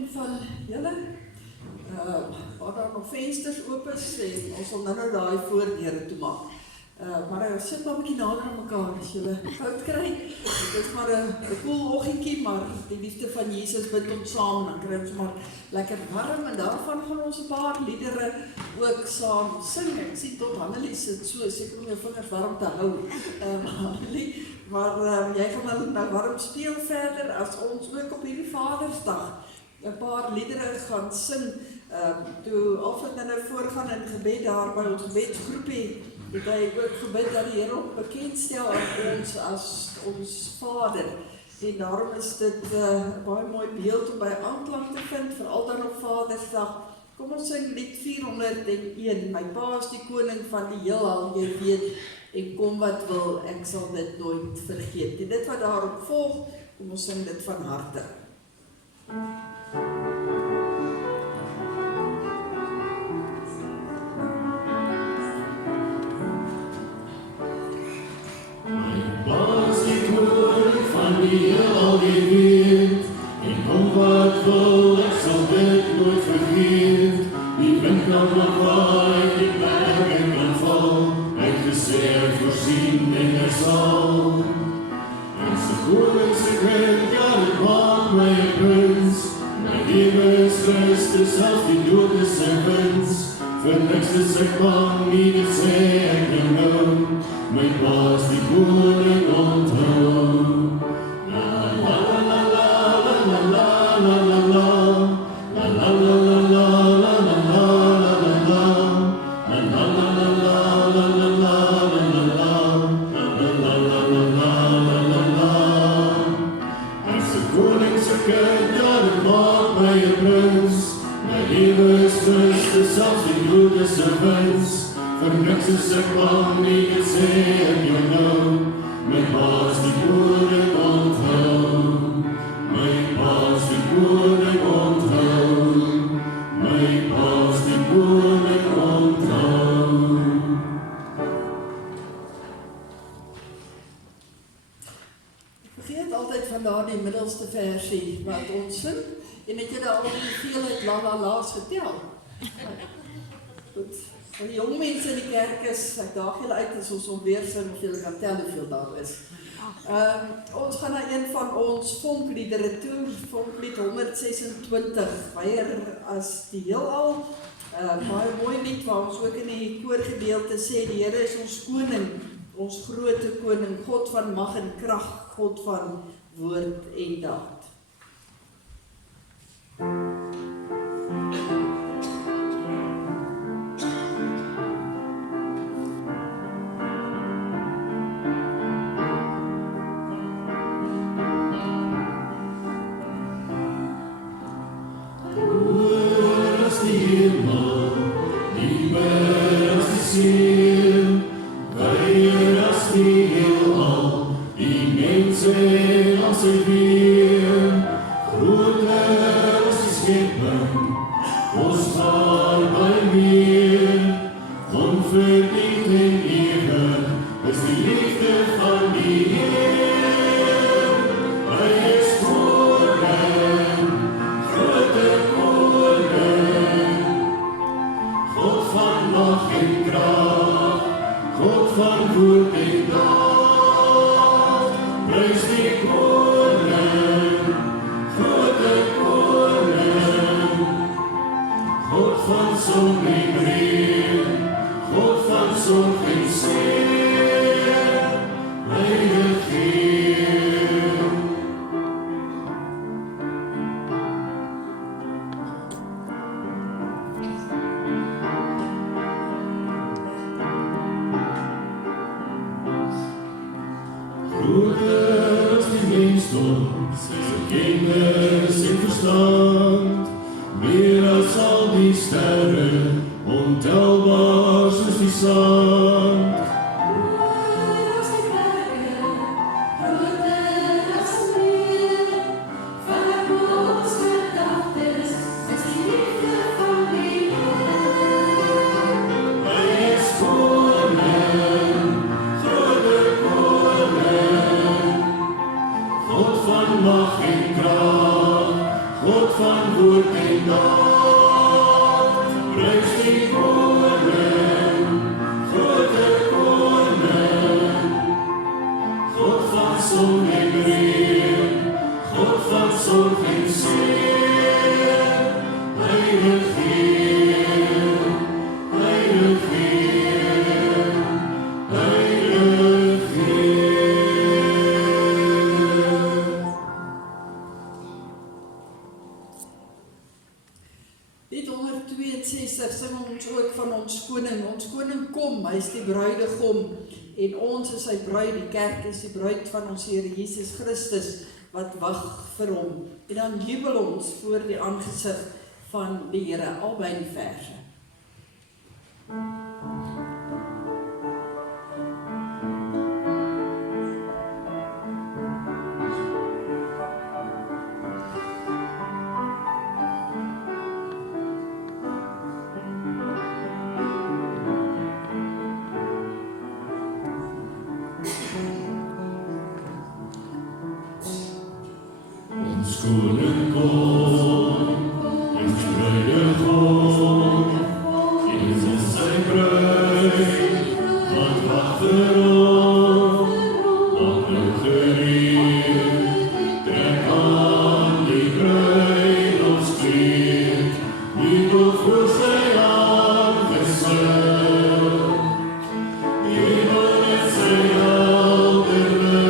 elkeen van julle, waar daar nog vensters oop is, en ons sal nou daai voordere toe maak. Maar sit maar 'n bietjie nader aan mekaar as julle koud kry. Dit is maar 'n koel oggendjie, maar die liefde van Jesus bind ons saam, dan kry ons maar lekker warm, en daarvan gaan ons 'n paar liedere ook saam sing. Ek sien tot Hannelie sit so, seker om jou vingers warm te hou, Hannelie, maar jy gaan nou warm speel verder, as ons ook op hierdie Vadersdag 'n paar liedere gaan sing. Toe Alfred nou voorgaan in gebed daar by ons gebedsgroepie, het hy ook gebid dat die Here ons bekendstel aan ons as ons Vader. En daarom is dit 'n baie mooi beeld om by aanklank te vind, veral dan op Vadersdag. Kom ons sing lied 401, my Pa is die koning van die heelal, jy weet, en kom wat wil, ek sal dit nooit vergeet. En dit wat daarop volg, kom ons sing dit van harte. Ons weer sing of julle kan tel hoeveel daar is. Ons gaan na een van ons vonkliedere toe, vonklied 126, weier as die heelal. Baie mooi lied waar ons ook in die koorgedeelte sê, die Here is ons koning, ons grote koning, God van mag en krag, God van woord en daad. God van mag en kracht, God van woord. Dit 162 sing ons ook van ons koning. Ons koning kom, hy is die bruidegom en ons is sy bruid, die kerk is die bruid van ons Here Jesus Christus wat wag vir hom. En dan jubel ons voor die aangesig van die Here, albei die verse. Koning kom, en die bruidegom, Jesus sy bruid, wat wag vir hom, maak gereed, trek aan die bruidegomskleed, wie nog voor sy aangesig, hemel en sy helderlig.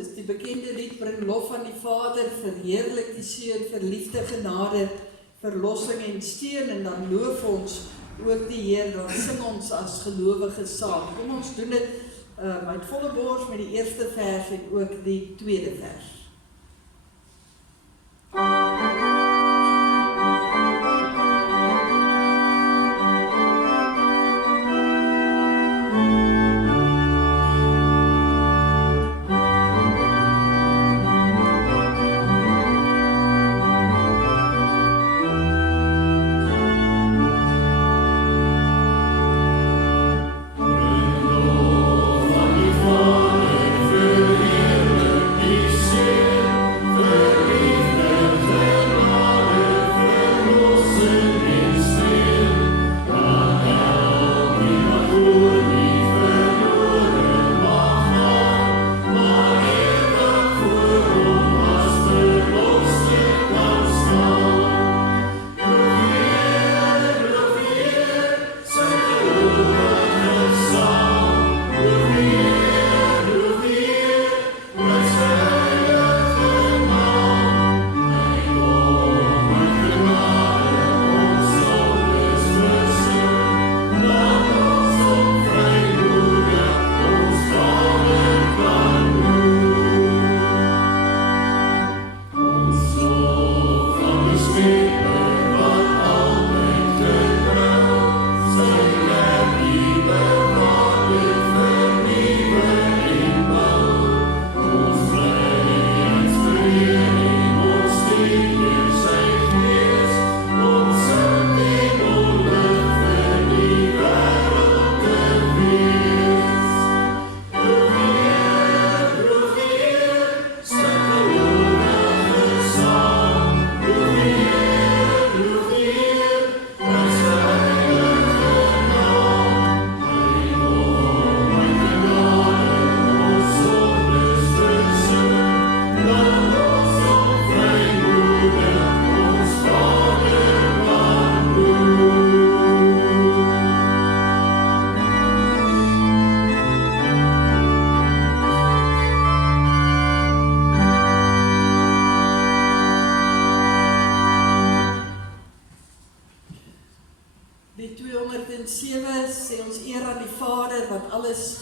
Is die bekende lied, bring lof aan die Vader, verheerlik die Seun vir liefde, genade, verlossing en steun, en dan loof ons ook die Heer, dan sing ons as gelowiges saam. Kom ons doen dit met volle bors met die eerste vers en ook die tweede vers. Verheerlijk die Seun.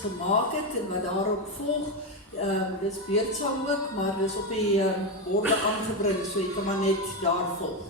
gemaak het en wat daarop volg. Dis beurtsang ook, maar dis op die borde aangebring, so jy kan maar net daar volg.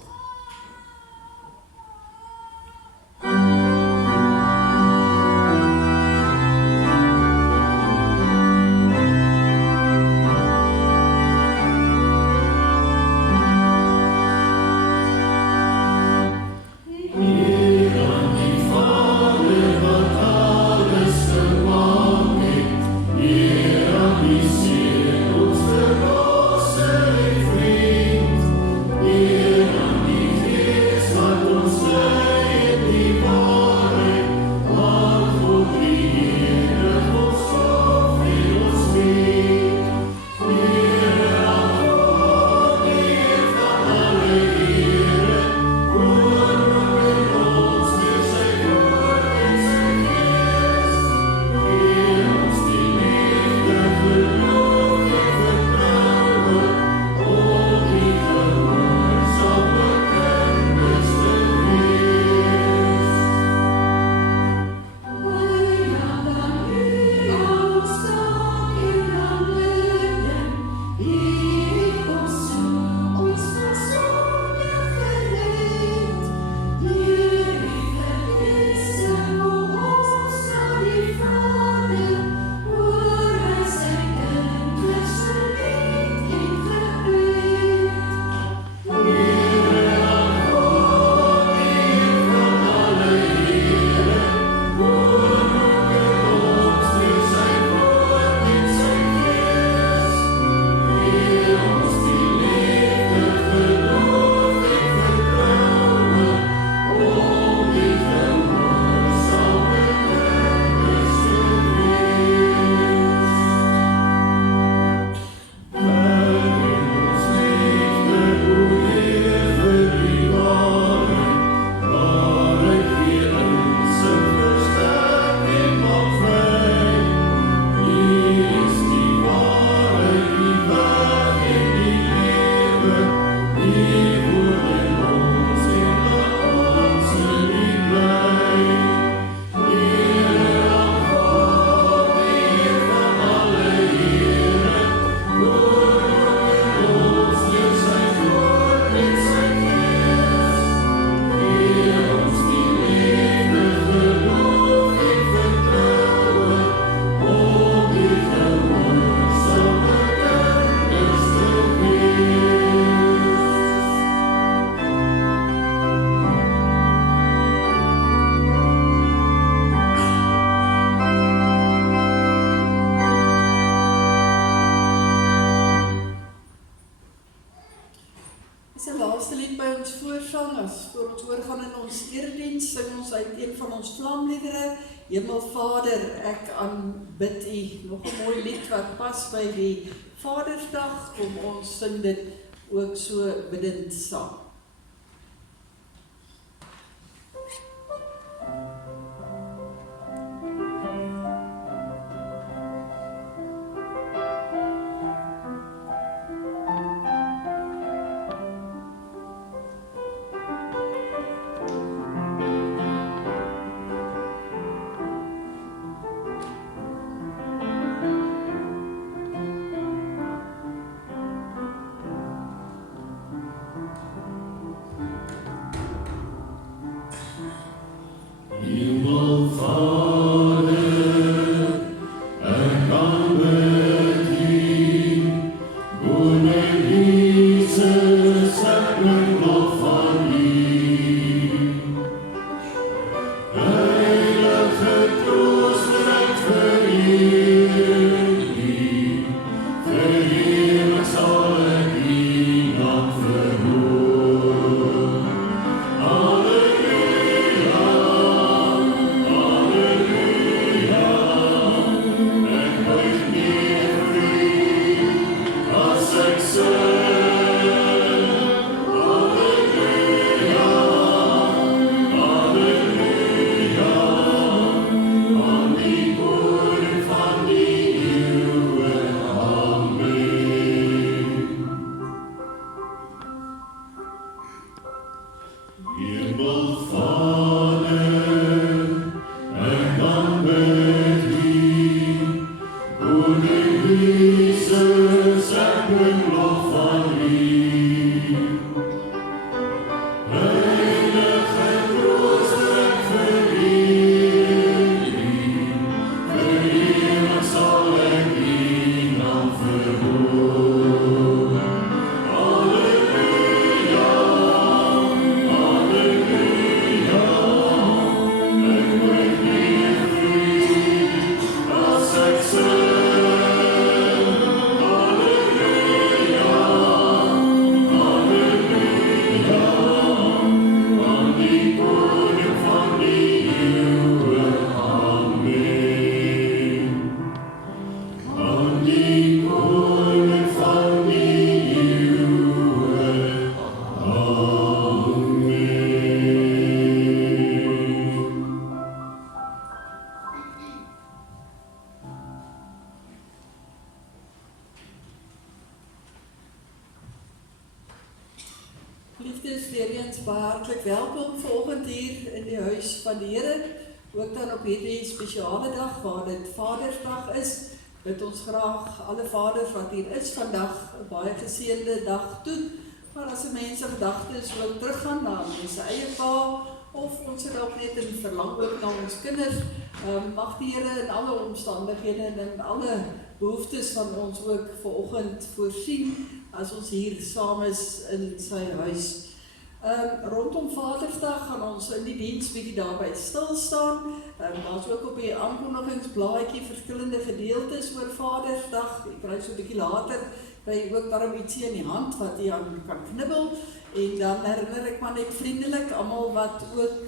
Voor ons oorgaan in ons erediens, sing ons uit een van ons vlamliedere, Hemelvader, ek aanbid U. Nog 'n mooi lied wat pas by die Vadersdag, kom ons sing dit ook so bidend saam. Liefdes, weer eens baie hartlik welkom vanoggend hier in die huis van die Here. Ook dan op hierdie spesiale dag waar dit Vadersdag is. Bid ons graag alle vaders wat hier is vandag 'n baie geseënde dag toe. Maar as 'n mens se gedagtes ook teruggaan na mense eie pa of ons het dalk net in verlang ook na ons kinders, mag die Here in alle omstandighede en in alle behoeftes van ons ook vanoggend voorsien as ons hier saam is in sy huis. Rondom Vadersdag gaan ons in die diens bietjie daarby stil staan. Daar's ook op die aankondigingsblaadjie verskillende gedeeltes oor Vadersdag. Ek kry so 'n bietjie later by ook daarom ietsie in die hand wat jy aan kan knibbel. En dan herinner ek maar net vriendelik almal wat ook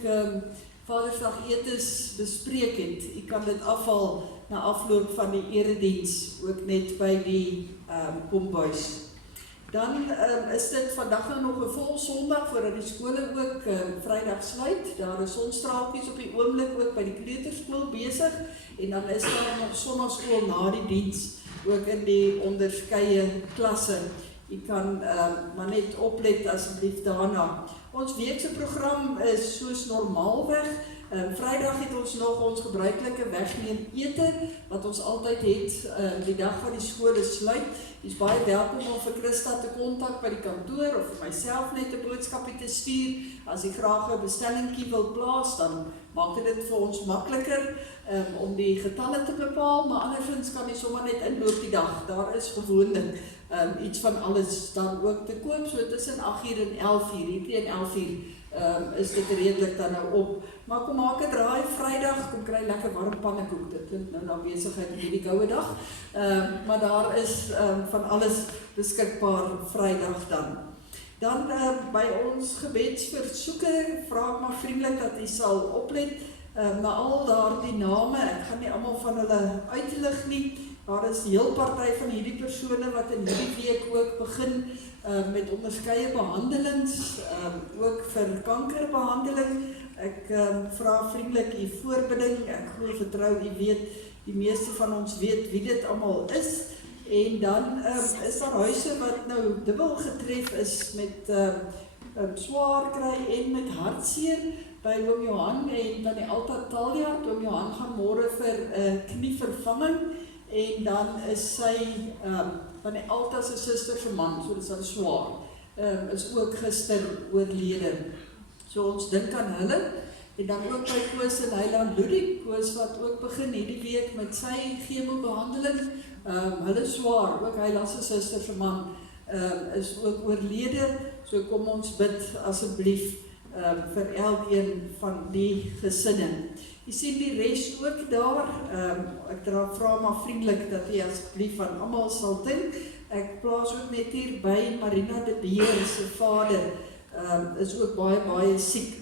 Vadersdag etes bespreek het. Jy kan dit afhaal na afloop van die erediens, ook net by die kombuis. Dan is dit vandag nou nog 'n vol Sondag voordat die skole ook Vrydag sluit. Daar is sonstraaltjies op die oomblik ook by die kleuterskool besig en dan is daar nog sonnaskool na die diens ook in die onderskeie klasse. Jy kan maar net oplet asseblief daarna. Ons weekse program is soos normaalweg. Vrydag het ons nog ons gebruikelike wegneem ete wat ons altyd het die dag van die skole sluit. Jy is baie welkom om vir Christa te kontak by die kantoor of vir myself net 'n boodskapie te stuur. As jy graag 'n bestellingkie wil plaas, dan maak dit vir ons makliker om die getalle te bepaal, maar andersins kan jy sommer net inloop die dag. Daar is gewoonlik iets van alles dan ook te koop, so tussen 8:00 en 11:00, hier teen 11:00 is dit redelik dan nou op. Maar kom maak 'n draai Vrydag, kom kry lekker warm pannekoek. Dit klink nou na besigheid op hierdie koue dag. Maar daar is van alles beskikbaar Vrydag dan. Dan by ons gebedsversoeke vra ek maar vriendelik dat jy sal oplet na al daardie name. Ek gaan nie almal van hulle uitlig nie. Daar is 'n heel party van hierdie persone wat in hierdie week ook begin met onderskeie behandelings, ook vir kankerbehandeling. Ek vra vriendelik u voorbidding. Ek glo vertrou u weet, die meeste van ons weet wie dit almal is. En dan is daar huise wat nou dubbel getref is met swaar kry en met hartseer by oom Johan en dan die Alta Talia. Oom Johan gaan môre vir 'n knievervanging en dan is sy van die Alta se suster se man, so dit is dan swaar, is ook gister oorlede. So ons dink aan hulle. En dan ook by Koos en Heiland Ludwig, Koos wat ook begin hierdie week met sy chemobehandeling. Hulle swaar, ook Heiland se suster se man is ook oorlede. So kom ons bid asseblief vir elkeen van die gesinne. Jy sien die res ook daar. Ek vra maar vriendelik dat jy asseblief aan almal sal dink. Ek plaas ook net hier by Marina de Beer se vader. Is ook baie siek.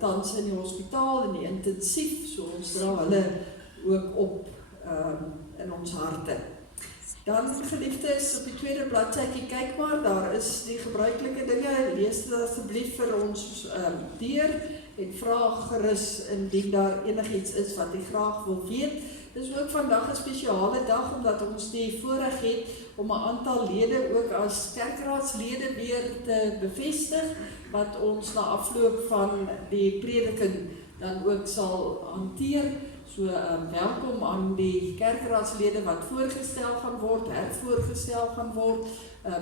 Tans in die hospitaal, in die intensief, so ons dra hulle ook op in ons harte. Dan geliefdes, op die tweede bladsytjie, kyk maar, daar is die gebruikelike dinge, lees dit asseblief vir ons deur en vra gerus indien daar enigiets is wat jy graag wil weet. Dis ook vandag 'n spesiale dag omdat ons die voorreg het om 'n aantal lede ook as kerkraadslede weer te bevestig wat ons na afloop van die prediking dan ook sal hanteer. So welkom aan die kerkraadslede wat voorgestel gaan word, hervoorgestel gaan word,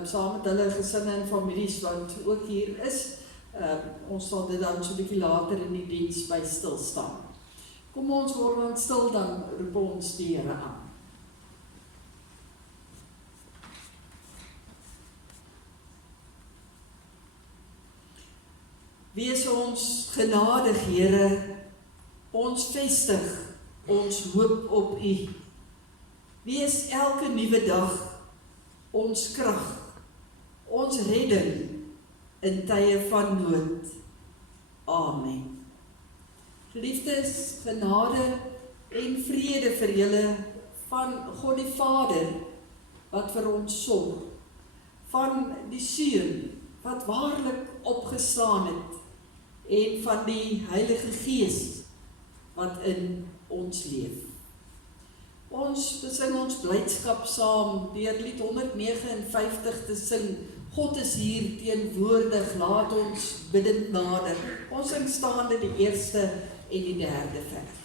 saam met hulle gesinne en families wat ook hier is. Ons sal dit dan so 'n bietjie later in die diens by stil staan. Kom ons word dan stil, dan roep ons die Here aan. Wees ons genadig, Here, ons vestig ons hoop op U. Wees elke nuwe dag ons krag, ons redding in tye van nood. Amen. Geliefdes, genade en vrede vir julle van God die Vader wat vir ons sorg, van die Seun wat waarlik opgestaan het en van die Heilige Gees wat in ons leef. Ons besing ons blydskap saam deur lied 159 te sing, God is hier teenwoordig, laat ons bidend nader. Ons sing staande die eerste en die derde vers.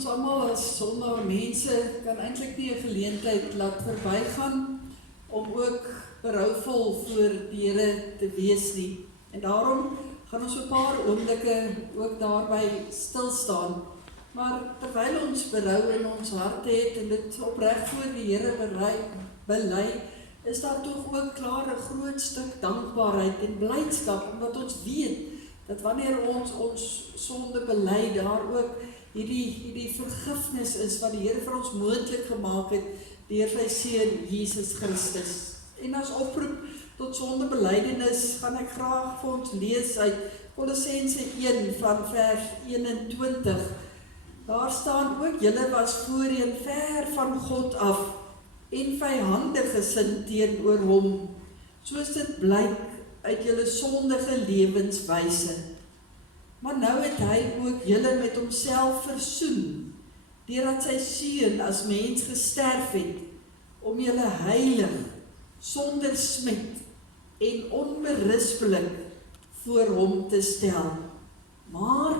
Ons almal as sondaarmense kan eintlik nie 'n geleentheid laat verbygaan om ook berouvol voor die Here te wees nie. En daarom gaan ons 'n paar oomblikke ook daarby stil staan. Maar terwyl ons berou in ons harte het en dit opreg voor die Here bely, is daar tog ook klaar 'n groot stuk dankbaarheid en blydskap, omdat ons weet dat wanneer ons sonde bely, daar ook hierdie vergifnis is wat die Here vir ons moontlik gemaak het deur sy seun Jesus Christus. En as oproep tot sondebelydenis gaan ek graag vir ons lees uit Kolossense 1 van vers 21. Daar staan ook: julle was voorheen ver van God af en vyhandig gesind teenoor hom, soos dit blyk uit julle sondige lewenswyse. Maar nou het hy ook julle met homself versoen, deurdat sy seun as mens gesterf het, om julle heilig, sonder smet en onberispelik voor hom te stel. Maar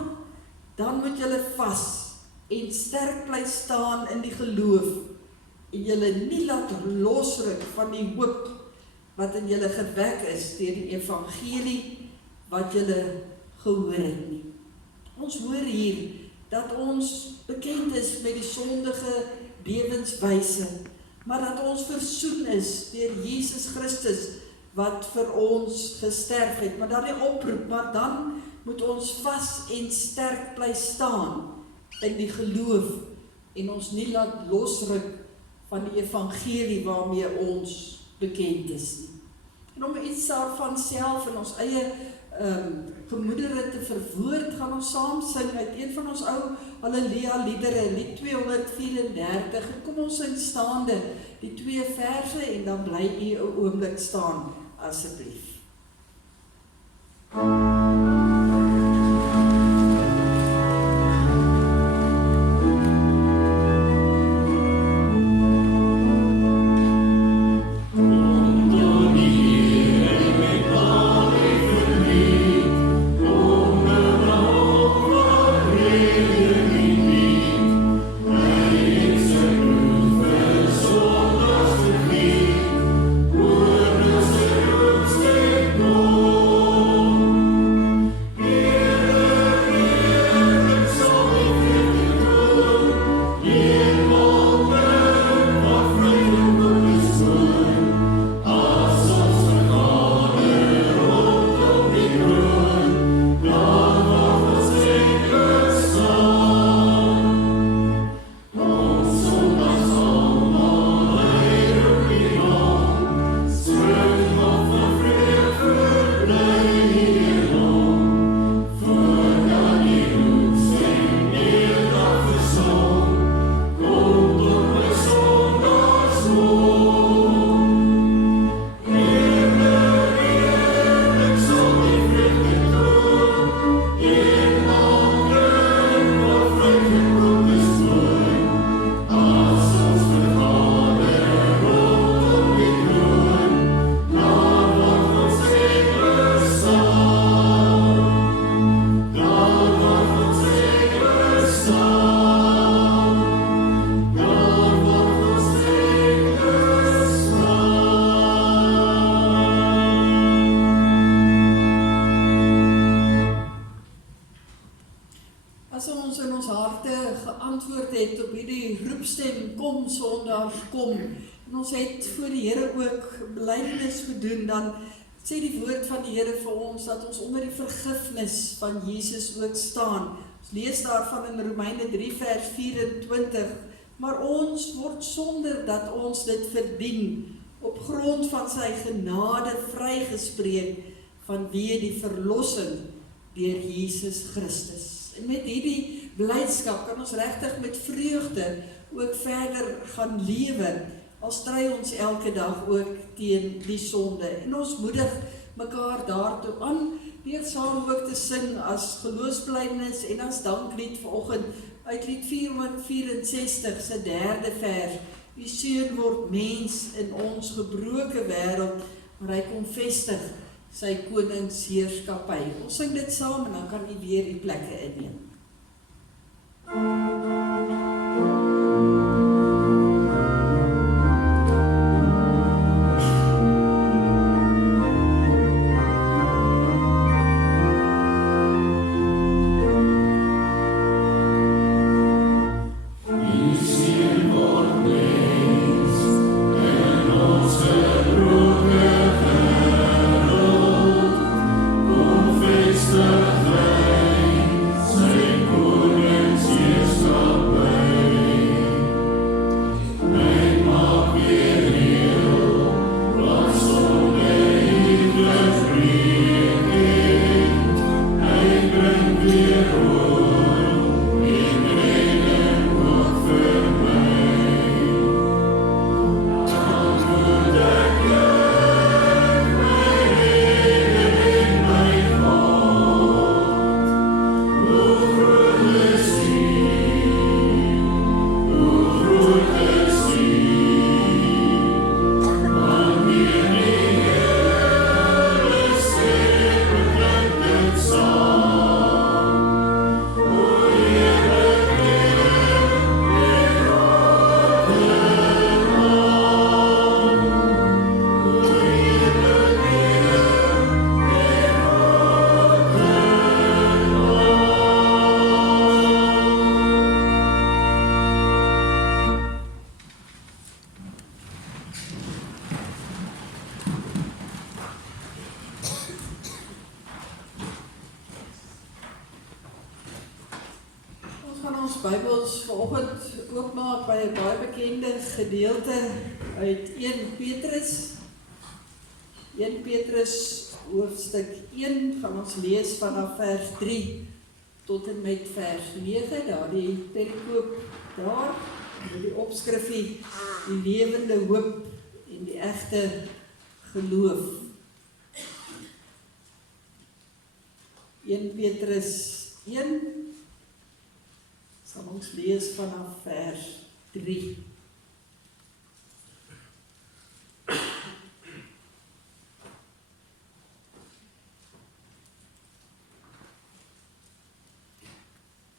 dan moet julle vas en sterk bly staan in die geloof, en julle nie laat losruk van die hoop wat in julle gewek is deur die evangelie wat julle gehoor het nie. Ons hoor hier dat ons bekend is met die sondige lewenswyse, maar dat ons versoen is deur Jesus Christus wat vir ons gesterf het. Maar dan die oproep, maar dan moet ons vas en sterk bly staan in die geloof en ons nie laat losruk van die evangelie waarmee ons bekend is nie. En om iets daarvan self in ons eie gemoedere te verwoord, gaan ons saam sing uit een van ons ou Halleluja liedere, lied 234, en kom ons sing staande die 2 verse en dan bly u 'n oomblik staan asseblief. Go As ons in ons harte geantwoord het op hierdie roepstem, kom sondaars, kom, en ons het voor die Here ook belydenis gedoen, dan sê die woord van die Here vir ons, dat ons onder die vergifnis van Jesus ook staan. Ons lees daarvan in Romeine 3 vers 24, maar ons word sonder dat ons dit verdien, op grond van sy genade vrygespreek, vanweë die verlossing deur Jesus Christus. En met hierdie blydskap kan ons regtig met vreugde ook verder gaan lewe, al stry ons elke dag ook teen die sonde. En ons moedig mekaar daartoe aan, deur saam ook te sing as geloofsbelydenis en as danklied vanoggend uit lied 464 se 3de vers. Die seun word mens in ons gebroke wêreld, maar hy kom vestig sy koningsheerskappy. Ons sing dit saam en dan kan u weer die plekke inneem. Bybels vanoggend oopmaak by 'n baie bekende gedeelte uit 1 Petrus. 1 Petrus hoofstuk 1 gaan ons lees vanaf vers 3 tot en met vers 9, daardie perikoop daar, met die opskrifie, die lewende hoop en die egte geloof. 1 Petrus 1, sal ons lees vanaf vers 3.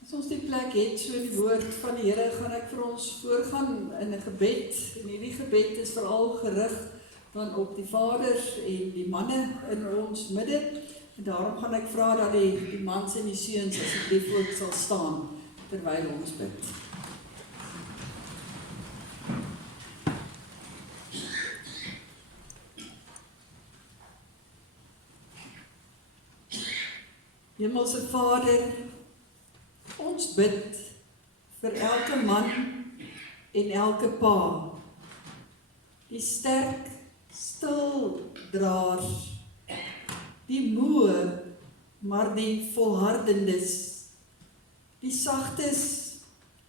As ons die plek het, so die woord van die Here, gaan ek vir ons voorgaan in 'n gebed. En hierdie gebed is veral gerig dan op die vaders en die manne in ons midde. En daarom gaan ek vra dat die mans en die seuns asseblief ook sal staan terwyl ons bid. Hemelse Vader, ons bid vir elke man en elke pa, die sterk, stil draers, die moe, maar die volhardendes, die sagtes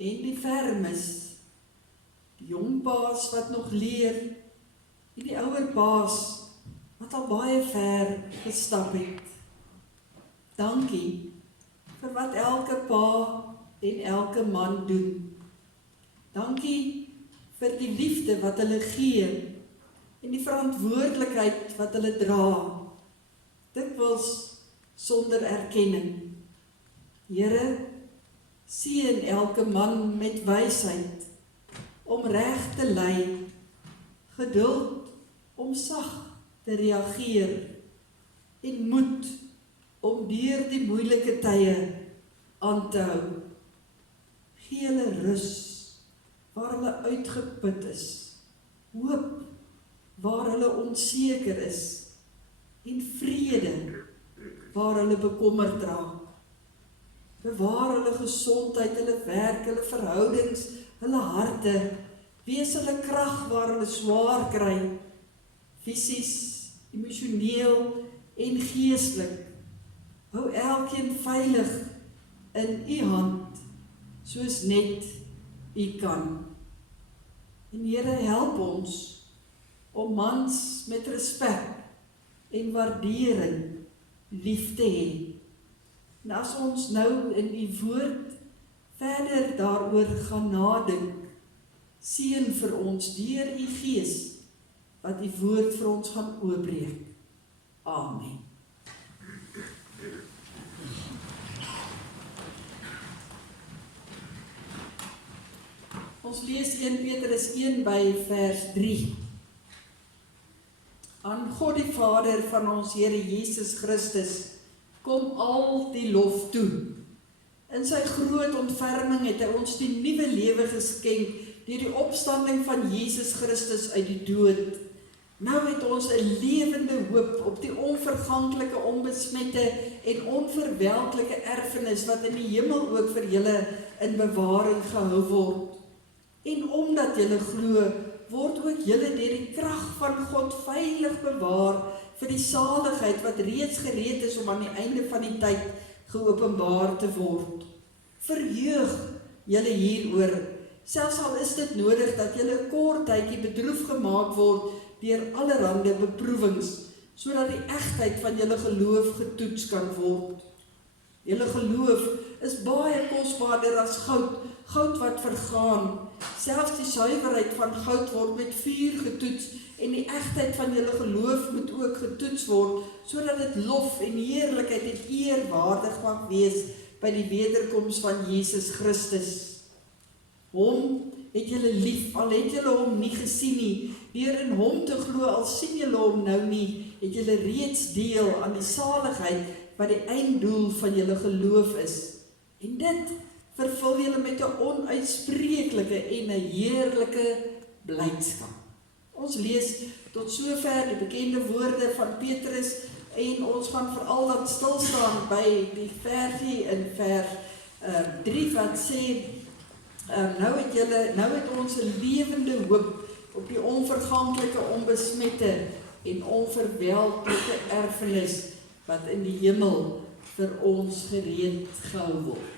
en die fermes, die jong paas wat nog leer, en die ouer paas wat al baie ver gestap het. Dankie vir wat elke pa en elke man doen. Dankie vir die liefde wat hulle gee en die verantwoordelikheid wat hulle dra. Dikwels sonder erkenning. Here, seën elke man met wysheid om reg te lei, geduld om sag te reageer en moed om deur die moeilike tye aan te hou. Gee hulle rus waar hulle uitgeput is, hoop waar hulle onseker is en vrede waar hulle bekommerd raak. Bewaar hulle gesondheid, hulle werk, hulle verhoudings, hulle harte, wees hulle krag waar hulle swaar kry, fisies, emosioneel en geestelik. Hou elkeen veilig in u hand, soos net u kan. En Here, help ons om mans met respek en waardering lief te hê. En as ons nou in u woord verder daaroor gaan nadink, seën vir ons deur u Gees wat u woord vir ons gaan oopbreek. Amen. Ons lees 1 Petrus 1 by vers 3. Aan God die Vader van ons Here Jesus Christus kom al die lof toe. In sy groot ontferming het hy ons die nuwe lewe geskenk deur die opstanding van Jesus Christus uit die dood. Nou het ons 'n lewende hoop op die onverganklike, onbesmette en onverwelklike erfenis wat in die hemel ook vir julle in bewaring gehou word. En omdat julle glo, word ook julle deur die krag van God veilig bewaar vir die saligheid wat reeds gereed is om aan die einde van die tyd geopenbaar te word. Verheug julle hieroor, selfs al is dit nodig dat julle 'n kort tydjie bedroef gemaak word deur allerhande beproewings, sodat die egtheid van julle geloof getoets kan word. Julle geloof is baie kosbaarder as goud, goud wat vergaan. Selfs die suiwerheid van goud word met vuur getoets en die egtheid van julle geloof moet ook getoets word, sodat dit lof en heerlikheid en eer waardig mag wees by die wederkoms van Jesus Christus. Hom het julle lief, al het julle hom nie gesien nie. Deur in hom te glo, al sien julle hom nou nie, het julle reeds deel aan die saligheid wat die einddoel van julle geloof is. En dit vervul julle met 'n onuitspreeklike en 'n heerlike blydskap. Ons lees tot sover die bekende woorde van Petrus en ons gaan veral dan stil staan by die versie in vers 3 wat sê, nou het ons 'n lewende hoop op die onverganklike, onbesmette en onverwelklike erfenis wat in die hemel vir ons gereed gehou word.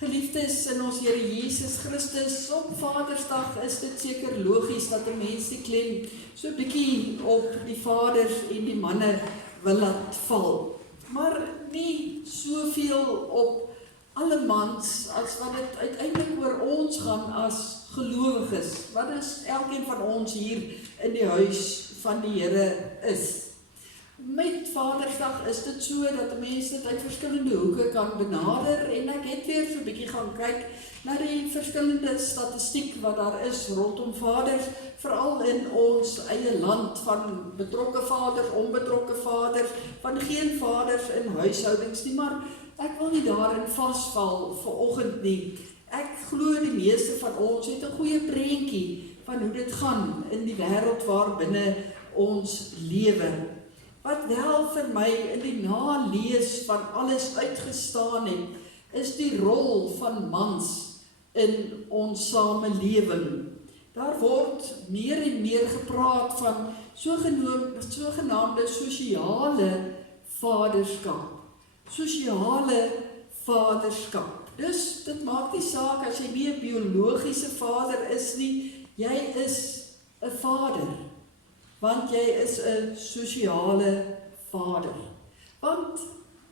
Geliefdes in ons Here Jesus Christus, op Vadersdag is dit seker logies dat 'n mens die klem so 'n bietjie op die vaders en die manne wil laat val. Maar nie soveel op alle mans as wat dit uiteindelik oor ons gaan as gelowiges. Wat is elkeen van ons hier in die huis van die Here is. Met Vadersdag is dit so dat mense dit uit verskillende hoeke kan benader en ek het weer so 'n bietjie gaan kyk na die verskillende statistiek wat daar is rondom vaders, veral in ons eie land, van betrokke vaders, onbetrokke vaders, van geen vaders in huishoudings nie, maar ek wil nie daarin vasval vanoggend nie. Ek glo die meeste van ons het 'n goeie prentjie van hoe dit gaan in die wêreld waar binne ons lewe. Wat wel vir my in die nalees van alles uitgestaan het, is die rol van mans in ons samelewing. Daar word meer en meer gepraat van sogenaamde sosiale vaderskap. Sosiale vaderskap. Dus dit maak nie saak as jy nie 'n biologiese vader is nie, jy is 'n vader, want jy is 'n sosiale vader. Want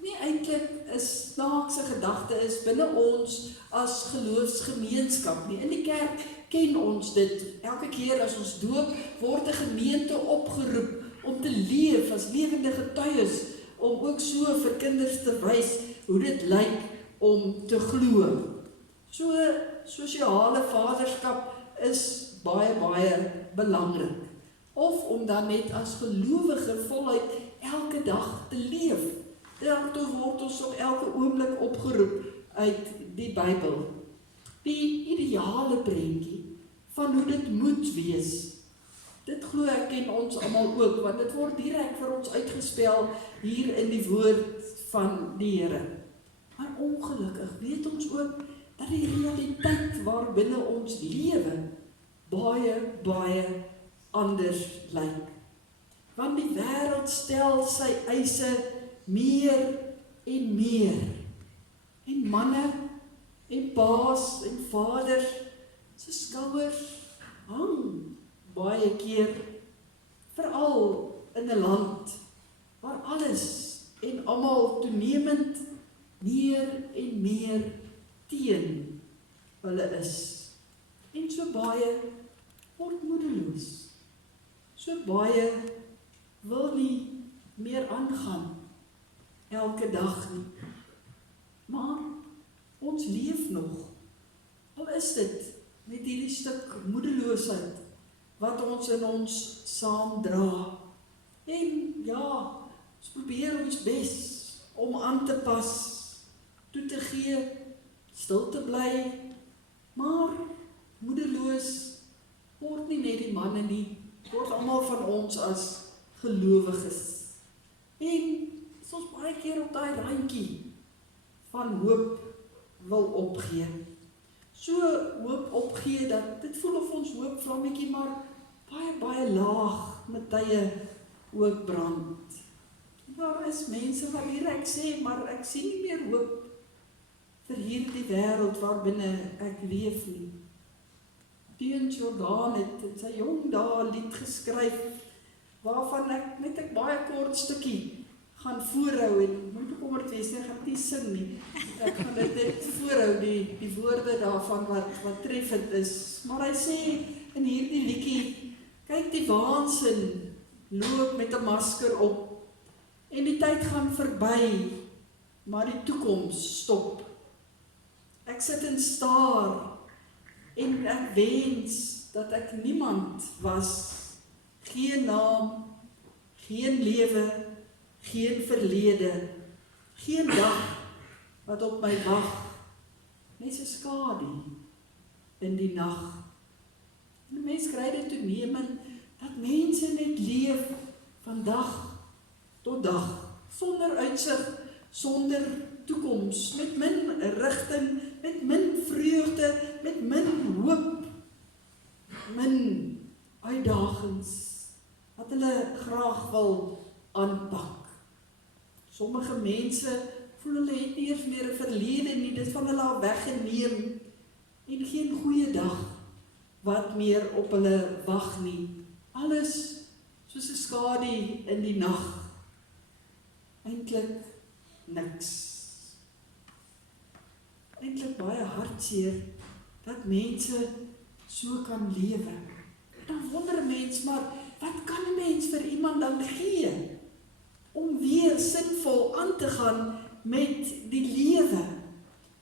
nie eintlik 'n snaakse gedagte is binne ons as geloofsgemeenskap nie. In die kerk ken ons dit. Elke keer as ons doop, word 'n gemeente opgeroep om te leef as lewende getuies, om ook so vir kinders te wys hoe dit lyk om te glo. So sosiale vaderskap is baie belangrik. Of om dan net as gelowige voluit elke dag te leef. Daartoe word ons op elke oomblik opgeroep uit die Bybel. Die ideale prentjie van hoe dit moet wees. Dit glo ek ken ons almal ook, want dit word direk vir ons uitgespel hier in die woord van die Here. Maar ongelukkig weet ons ook dat die realiteit waarbinne ons lewe baie anders lyk. Want die wêreld stel sy eise meer en meer. En manne en paas en vaders se skouers hang baie keer, veral in 'n land waar alles en almal toenemend meer en meer teen hulle is. En so baie word moedeloos. So baie wil nie meer aangaan elke dag nie. Maar ons leef nog. Al is dit met hierdie stuk moedeloosheid wat ons in ons saamdra. En ja, ons probeer ons bes om aan te pas, toe te gee, stil te bly, maar moedeloos word nie net die manne nie, word almal van ons as gelowiges. En ons baie keer op daai randjie van hoop wil opgee. So hoop opgee dat dit voel of ons hoopvlammetjie maar baie laag met tye ook brand. Daar is mense wat direk sê, maar ek sien nie meer hoop vir hierdie wêreld waarbinne ek leef nie. Teun Jordan het in sy jong dae 'n lied geskryf waarvan ek net 'n baie kort stukkie gaan voorhou en moet bekommerd wees, ek gaan nie sing nie. Ek gaan dit net voorhou, die woorde daarvan wat treffend is. Maar hy sê in hierdie liedjie, kyk die waansin loop met 'n masker op en die tyd gaan verby, maar die toekoms stop. Ek sit en staar en ek wens dat ek niemand was, geen naam, geen lewe, geen verlede, geen dag wat op my wag, net so skadu in die nag. En die mens kry dit toenemend dat mense net leef van dag tot dag, sonder uitsig, sonder toekoms, met min rigting, met min vreugde, met min hoop, min uitdagings wat hulle graag wil aanpak. Sommige mense voel hulle het nie eers meer 'n verlede nie, dit van hulle al weggeneem en geen goeie dag wat meer op hulle wag nie. Alles soos 'n skadu in die nag. Eintlik niks. Eintlik baie hartseer dat mense so kan lewe. Dan wonder 'n mens, maar wat kan 'n mens vir iemand dan gee om weer sinvol aan te gaan met die lewe?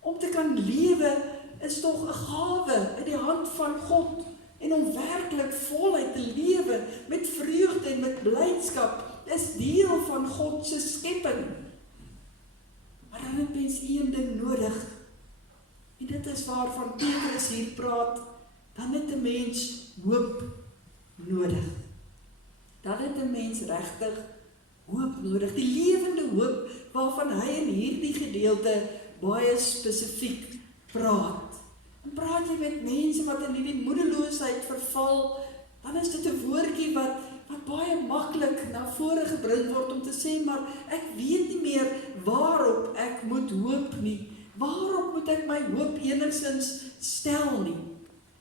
Om te kan lewe is tog 'n gawe in die hand van God, en om werklik voluit te lewe met vreugde en met blydskap is deel van God se skepping. Maar dan het mens een ding nodig, en dit is waarvan Petrus hier praat, dan het 'n mens hoop nodig. Dan het 'n mens regtig hoop nodig, die lewende hoop waarvan hy in hierdie gedeelte baie spesifiek praat. En praat jy met mense wat in hierdie moedeloosheid verval, dan is dit 'n woordjie wat baie maklik na vore gebring word om te sê, maar ek weet nie meer waarop ek moet hoop nie. Waarop moet ek my hoop enigstens stel nie?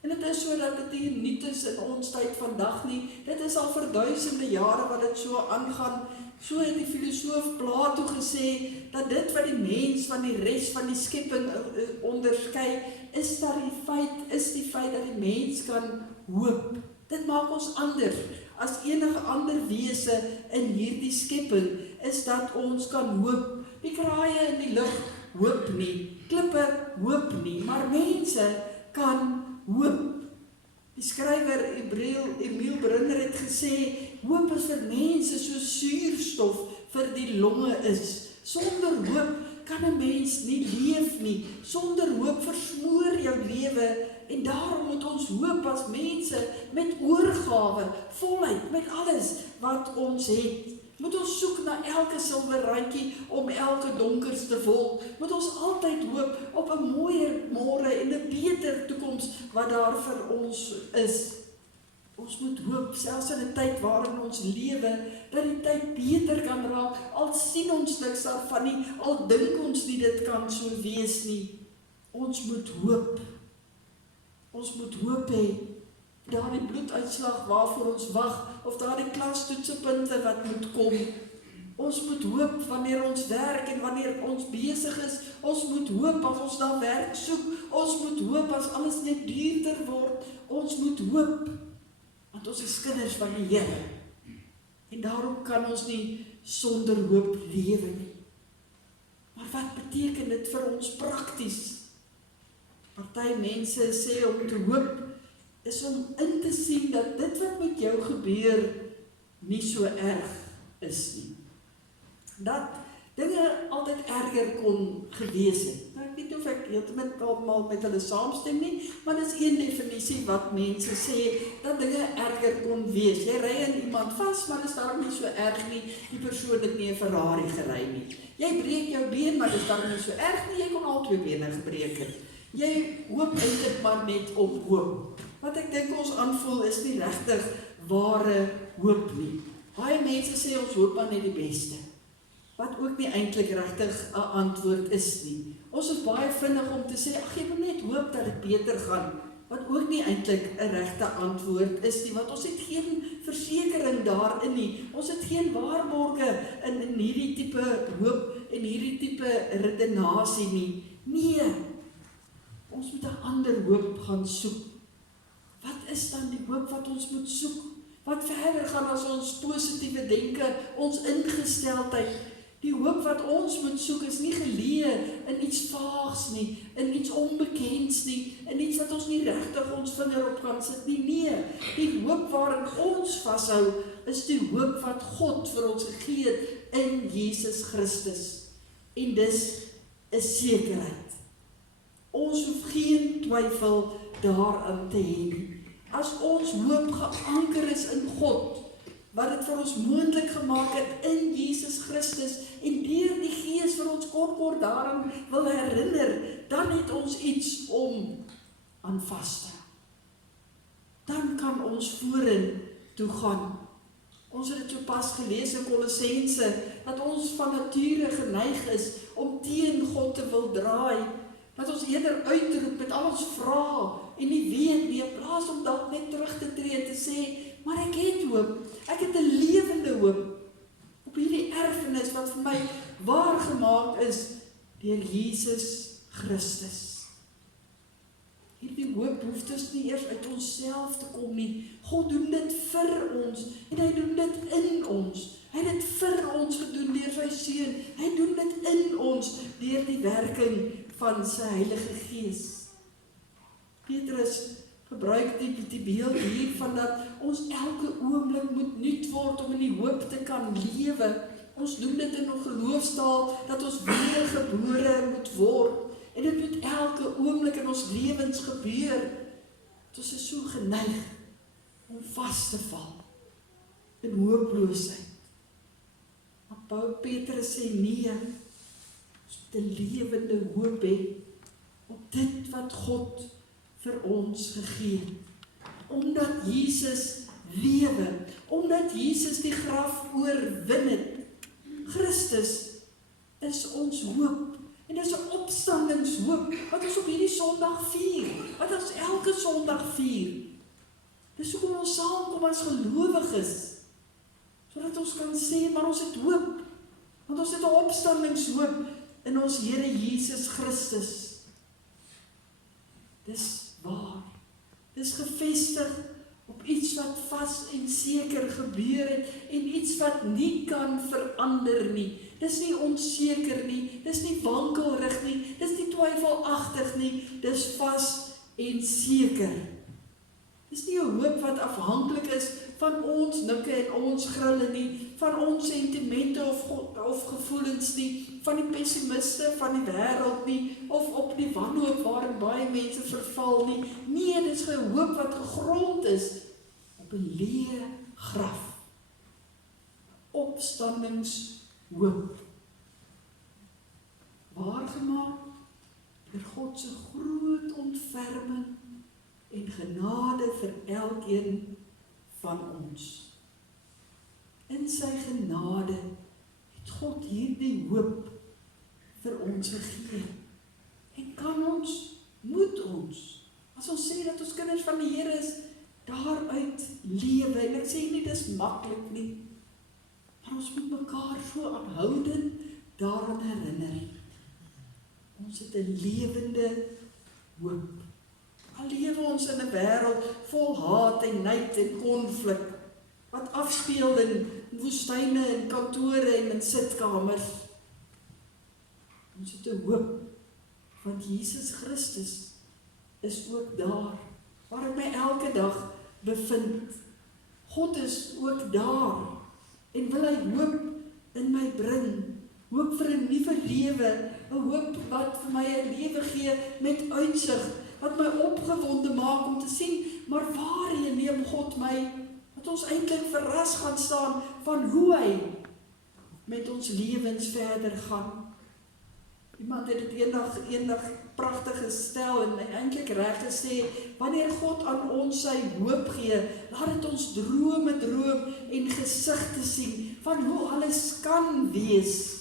En dit is so dat dit nie nuut is in ons tyd vandag nie. Dit is al vir duisende jare wat dit so aangaan. So het die filosoof Plato gesê, dat dit wat die mens van die res van die skepping onderskei, is die feit dat die mens kan hoop. Dit maak ons anders as enige ander wese in hierdie skepping, is dat ons kan hoop. Die kraaie in die lug hoop nie, klippe hoop nie, maar mense kan hoop. Die skrywer Emil Brunner het gesê, hoop is vir mense so suurstof vir die longe is. Sonder hoop kan 'n mens nie leef nie. Sonder hoop versmoor jou lewe, en daarom moet ons hoop as mense met oorgawe, volheid, met alles wat ons het. Moet ons soek na elke silwerrandjie om elke donkers te volg. Moet ons altyd hoop op 'n mooier môre en 'n beter toekoms wat daar vir ons is. Ons moet hoop, selfs in 'n tyd waarin ons lewe, dat die tyd beter kan raak, al sien ons niks daarvan nie, al dink ons nie dit kan so wees nie. Ons moet hoop. Ons moet hoop hê. Daardie bloeduitslag waarvoor ons wag, of daardie klastoetsepunte wat moet kom. Ons moet hoop wanneer ons werk en wanneer ons besig is. Ons moet hoop as ons na werk soek. Ons moet hoop as alles net duurder word. Ons moet hoop, want ons is kinders van die Here. En daarom kan ons nie sonder hoop lewe nie. Maar wat beteken dit vir ons prakties? Party mense sê om te hoop is om in te sien dat dit wat met jou gebeur nie so erg is nie. Dat dinge altyd erger kon gewees het. Nou, ek weet of ek heeltemal met hulle saamstem nie, maar dit is een definisie wat mense sê, dat dinge erger kon wees. Jy ry in iemand vas, maar dit is daarom nie so erg nie, die persoon het nie 'n Ferrari gery nie. Jy breek jou been, maar dit is daarom nie so erg nie, jy kon al 2 bene gebreek het. Jy hoop eintlik maar net op hoop. Wat ek dink ons aanvoel is nie regtig ware hoop nie. Baie mense sê ons hoop maar net die beste, wat ook nie eintlik regtig 'n antwoord is nie. Ons is baie vinnig om te sê, ag, jy moet net hoop dat dit beter gaan, wat ook nie eintlik 'n regte antwoord is nie, want ons het geen versekering daarin nie. Ons het geen waarborge in hierdie tipe hoop en hierdie tipe redenasie nie. Nee, ons moet 'n ander hoop gaan soek. Wat is dan die hoop wat ons moet soek? Wat verder gaan as ons positiewe denke, ons ingesteldheid? Die hoop wat ons moet soek is nie geleë in iets vaags nie, in iets onbekends nie, in iets wat ons nie regtig ons vinger op kan sit nie. Nee, die hoop waarin ons vashou is die hoop wat God vir ons gegee het in Jesus Christus. En dis 'n sekerheid. Ons hoef geen twyfel daarin te hê nie. As ons hoop geanker is in God, wat dit vir ons moontlik gemaak het in Jesus Christus, en deur die Gees vir ons kort daaraan wil herinner, dan het ons iets om aan vas te hou. Dan kan ons vorentoe gaan. Ons het dit so pas gelees in Kolossense, dat ons van nature geneig is om teen God te wil draai, dat ons eerder uitroep met al ons vrae en nie weet nie, in plaas om dalk net terug te tree en te sê, maar ek het hoop, ek het 'n lewende hoop op hierdie erfenis wat vir my waargemaak is deur Jesus Christus. Hierdie hoop hoef dus nie eers uit onsself te kom nie. God doen dit vir ons en hy doen dit in ons. Hy het dit vir ons gedoen deur sy Seun. Hy doen dit in ons deur die werking van sy Heilige Gees. Petrus gebruik die beeld hier van dat ons elke oomblik moet nuut word om in die hoop te kan lewe. Ons doen dit in ons geloofstaal dat ons weergebore moet word. En dit moet elke oomblik in ons lewens gebeur. Ons is so geneig om vas te val in hooploosheid. Maar Petrus sê nee, ons moet 'n lewende hoop hê op dit wat God vir ons gegee het. Omdat Jesus lewe, omdat Jesus die graf oorwin het. Christus is ons hoop. En dis 'n opstandingshoop wat ons op hierdie Sondag vier, wat ons elke Sondag vier. Dis hoekom ons saamkom as gelowiges, sodat ons kan sê, maar ons het hoop, want ons het 'n opstandingshoop in ons Here Jesus Christus. Dis waar. Dis gefestig op iets wat vas en seker gebeur het, en iets wat nie kan verander nie. Dis nie onseker nie, dis nie wankelrig nie, dis nie twyfelagtig nie, dis vas en seker. Dis nie 'n hoop wat afhanklik is van ons nikke en ons grille nie, van ons sentimente of gevoelens nie, van die pessimiste van die wêreld nie, of op die wanhoop waarin baie mense verval nie. Nee, dis 'n hoop wat gegrond is op 'n leë graf. Opstandingshoop. Waargemaak deur God se groot ontferming en genade vir elkeen van ons. In sy genade het God hierdie hoop vir ons gegee. En kan ons, moet ons, as ons sê dat ons kinders van die Here is, daaruit lewe. En ek sê nie dis maklik nie, maar ons moet mekaar so aanhoudend daaraan herinner. Ons het 'n lewende hoop. Al lewe ons in 'n wêreld vol haat en nait en konflik, wat afspeel in woestyne en kantore en in sitkamers. Ons het 'n hoop, want Jesus Christus is ook daar, waar ek my elke dag bevind. God is ook daar, en wil hy hoop in my bring, hoop vir 'n nuwe lewe, 'n hoop wat vir my 'n lewe gee met uitsig, wat my opgewonde maak om te sien, maar waarheen neem God my, dat ons eintlik verras gaan staan van hoe hy met ons lewens verder gaan. Iemand het dit eendag pragtig gestel en eintlik reg gesê, wanneer God aan ons sy hoop gee, laat dit ons drome droom en gesigte sien van hoe alles kan wees.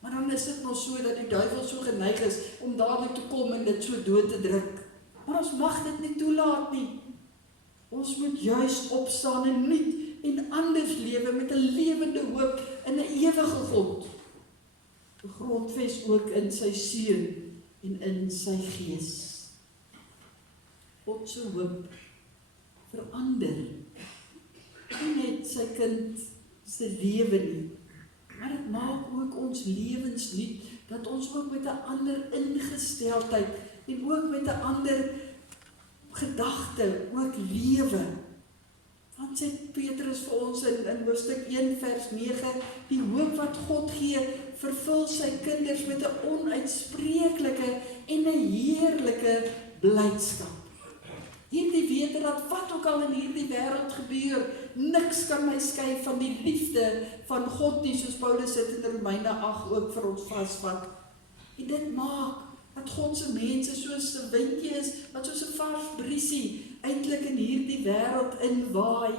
Maar dan is dit nog so dat die duiwel so geneig is om dadelik te kom en dit so dood te druk. Maar ons mag dit nie toelaat nie. Ons moet juis opstaan en nuut en anders lewe met 'n lewende hoop in 'n ewige God. Grondves ook in sy seun en in sy gees. God se hoop verander nie net sy kind se lewe nie, maar dit maak ook ons lewens nuut, dat ons ook met 'n ander ingesteldheid en ook met 'n ander gedagte ook lewe. Dan sê Petrus vir ons in hoofstuk 1 vers 9, die hoop wat God gee, vervul sy kinders met 'n onuitspreeklike en 'n heerlike blydskap. Hierdie wete dat wat ook al in hierdie wêreld gebeur, niks kan my skei van die liefde van God nie, soos Paulus dit in Romeine 8 ook vir ons vasvat. En dit maak dat God se mense soos 'n windjie is, wat soos 'n vars briesie eintlik in hierdie wêreld inwaai.